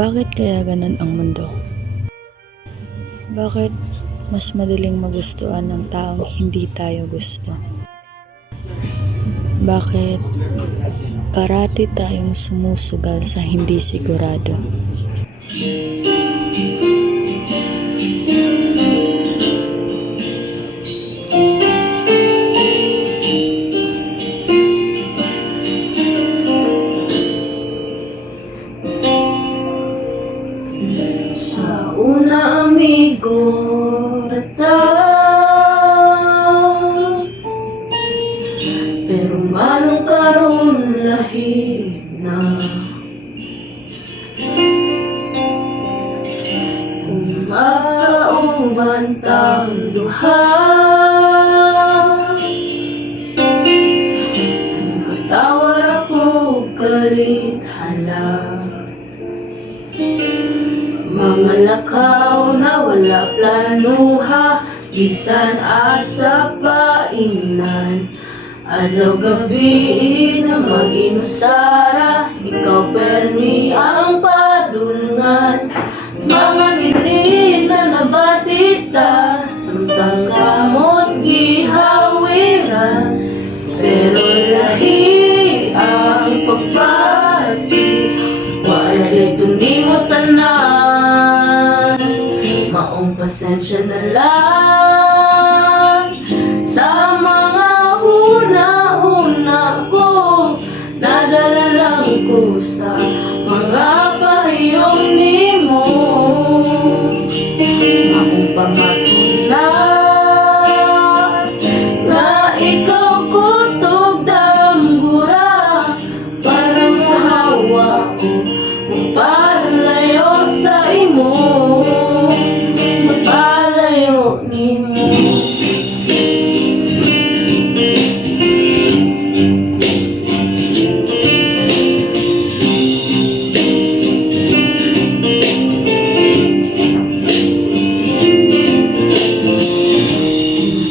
Bakit kaya ganun ang mundo? Bakit mas madaling magustuhan ng taong hindi tayo gusto? Bakit parati tayong sumusugal sa hindi sigurado? Sa una amigo rata, pero manong karon lahi na. Kung magkauban tang duha, katawar ako kalit hala. Mga lakaw na wala planuha, bisan asa painan. Adlaw gabi na mag-inusara, ikaw permi ang padulngan. Mga bilin na nabatita, samtang kamot gihawiran. Pero lahi ang pagpati, wala dito di mo tanan. Maong pasensya na lang sa mga huna-huna ko. Nadala lang ko sa mga pahiyong nimo. Maong pamatunan na ikaw kutob damgura, para muhawa ko palayo sa imo, palayo nimo.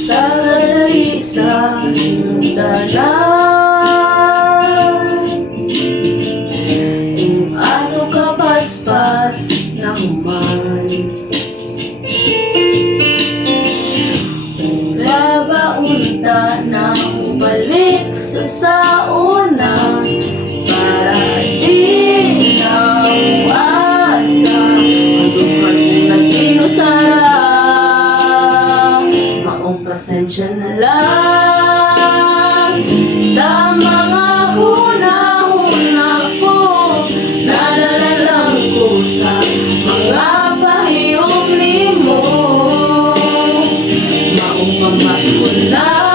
Sa gali sa sinugdanan, ato kapaspas na human. Babaunta na balik sa sauna, para di na uasa maduhan nag-inusara. Maong pasensya na lang sa mga huna-huna ko. Nadala lang ko sa mga pahiyong nimo. Maong pamatunan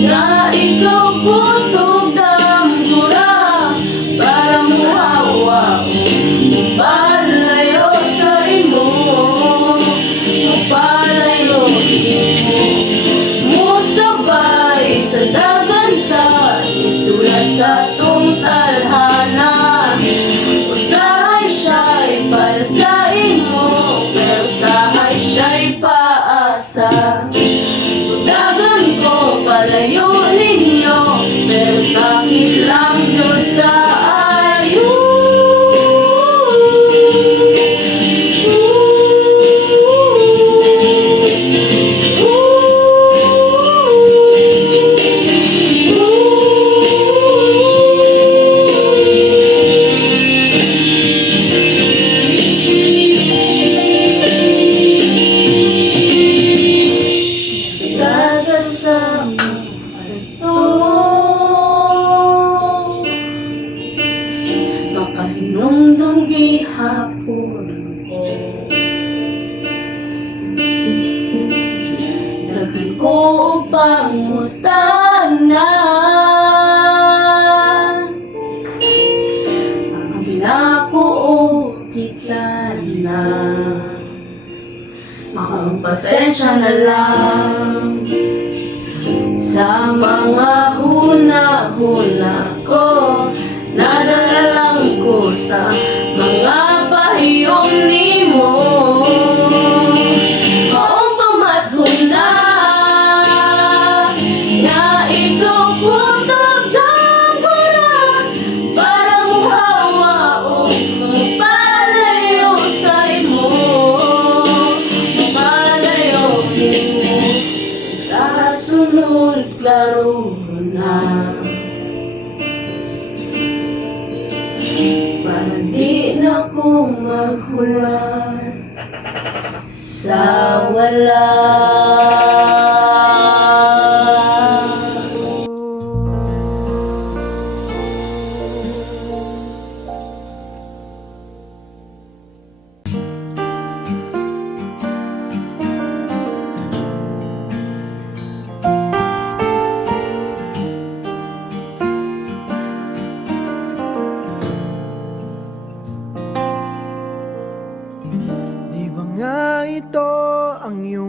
na ikaw kutob damgura, para muhawa ko palayo sa imo, palayo imo. Musabay sa dagan sa isulat sa tong talhana. Usahay siya'y para sa imo, pero usahay siya'y paasa. Dagan ko palayo ninyo, pero sakit lang jud kaayo. Sasama ito, makahinumdum gihapon ko. Daghan ko og pangutanan, ang binako og tiklana. Maong pasensya na lang sa mga huna-huna ko. Nadala lang ko sa mga pahiyong nimo. Maong pamatunan nga ikaw kutob damgura, para muhawa o para di na ko maghulat sa wala. Di ba nga ito ang iyong